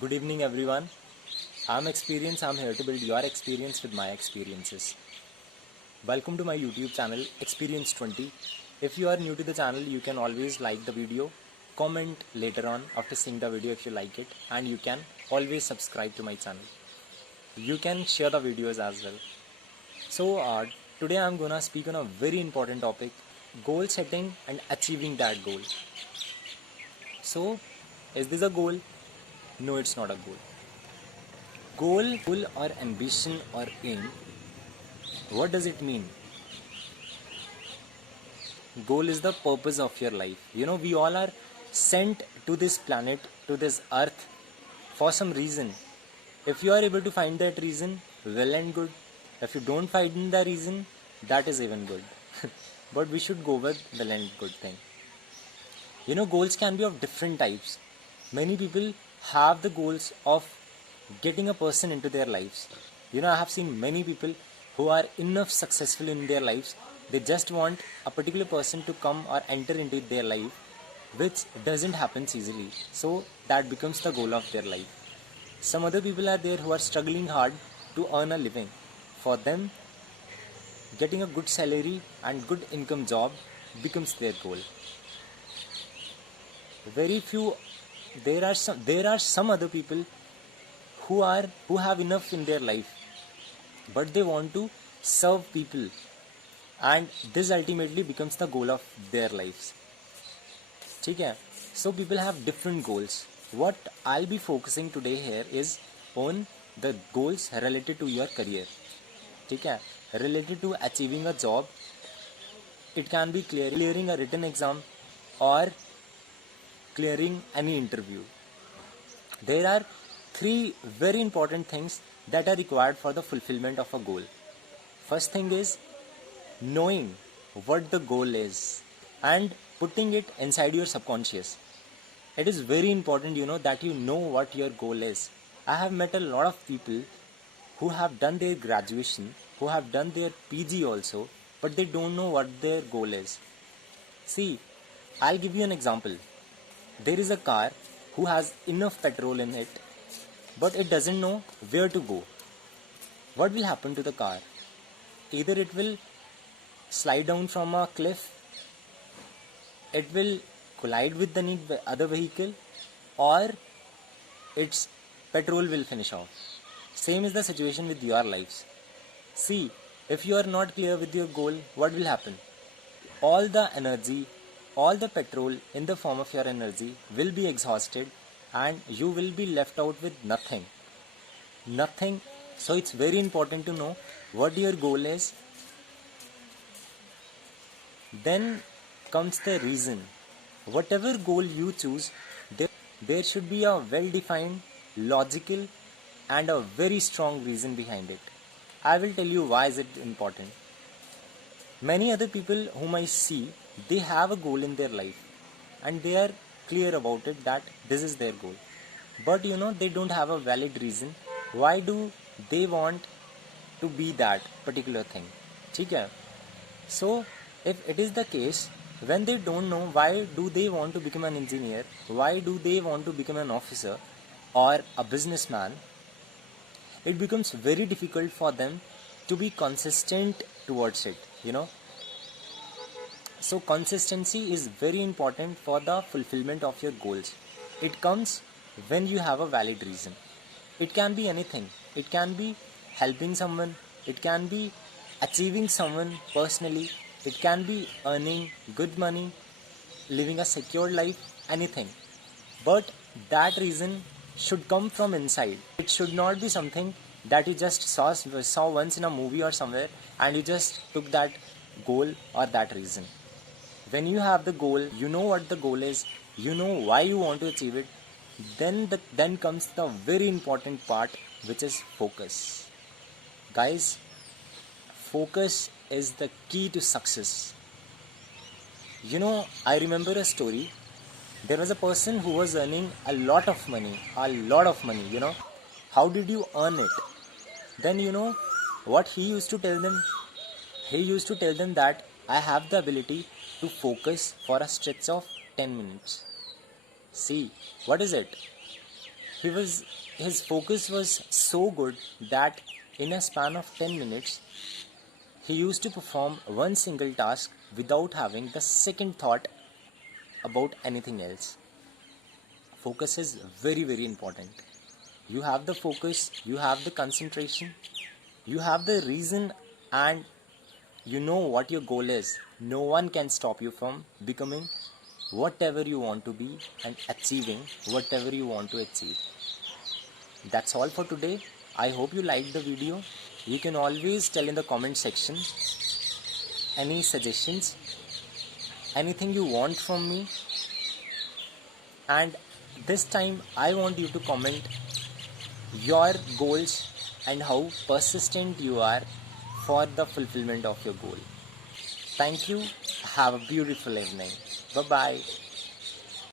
Good evening, everyone. I'm Experience. I'm here to build your experience with my experiences. Welcome to my YouTube channel, Experience 20. If you are new to the channel, you can always like the video, comment later on after seeing the video if you like it, and you can always subscribe to my channel. You can share the videos as well. So, today I'm gonna speak on a very important topic, goal setting and achieving that goal. So, is this a goal? No, it's not a goal. Goal or ambition or aim, what does it mean? Goal is the purpose of your life. We all are sent to this planet, to this earth for some reason. If you are able to find that reason, well and good. If you don't find the reason, that is even good. But we should go with well and good thing. Goals can be of different types. Many people have the goals of getting a person into their lives. I have seen many people who are enough successful in their lives. They just want a particular person to come or enter into their life, which doesn't happen easily. So that becomes the goal of their life. Some other people are there who are struggling hard to earn a living. For them, getting a good salary and good income job becomes their goal. Very few there are some other people who have enough in their life, but they want to serve people, and this ultimately becomes the goal of their lives. ठीक है? So people have different goals. What I'll be focusing today here is on the goals related to your career. ठीक है? Related to achieving a job. It can be clearing a written exam or clearing any interview. There are three very important things that are required for the fulfillment of a goal. First thing is knowing what the goal is and putting it inside your subconscious. It is very important, that you know what your goal is. I have met a lot of people who have done their graduation, who have done their PG also, but they don't know what their goal is. See, I'll give you an example. There is a car who has enough petrol in it, but it doesn't know where to go. What will happen to the car? Either it will slide down from a cliff, it will collide with the other vehicle, or its petrol will finish off. Same is the situation with your lives. See, if you are not clear with your goal, what will happen? All the energy, all the petrol in the form of your energy will be exhausted, and you will be left out with nothing. Nothing. So it's very important to know what your goal is. Then comes the reason. Whatever goal you choose, there should be a well-defined, logical, and a very strong reason behind it. I will tell you why is it important. Many other people whom I see, they have a goal in their life and they are clear about it that this is their goal. But they don't have a valid reason. Why do they want to be that particular thing? ठीक है? So, if it is the case, when they don't know why do they want to become an engineer, why do they want to become an officer or a businessman, it becomes very difficult for them to be consistent towards it. So consistency is very important for the fulfillment of your goals. It comes when you have a valid reason. It can be anything. It can be helping someone. It can be achieving someone personally. It can be earning good money, living a secure life, anything. But that reason should come from inside. It should not be something that you just saw once in a movie or somewhere and you just took that goal or that reason. When you have the goal, you know what the goal is, you know why you want to achieve it, then comes the very important part, which is focus. Guys, focus is the key to success. I remember a story. There was a person who was earning a lot of money, How did you earn it? Then what he used to tell them? He used to tell them that I have the ability to focus for a stretch of 10 minutes. See, what is it? his focus was so good that in a span of 10 minutes he used to perform one single task without having the second thought about anything else. Focus is very, very important. You have the focus, you have the concentration, you have the reason, and you know what your goal is. No one can stop you from becoming whatever you want to be and achieving whatever you want to achieve. That's all for today. I hope you liked the video. You can always tell in the comment section any suggestions, anything you want from me. And this time I want you to comment your goals and how persistent you are for the fulfillment of your goal. Thank you. Have a beautiful evening. Bye bye.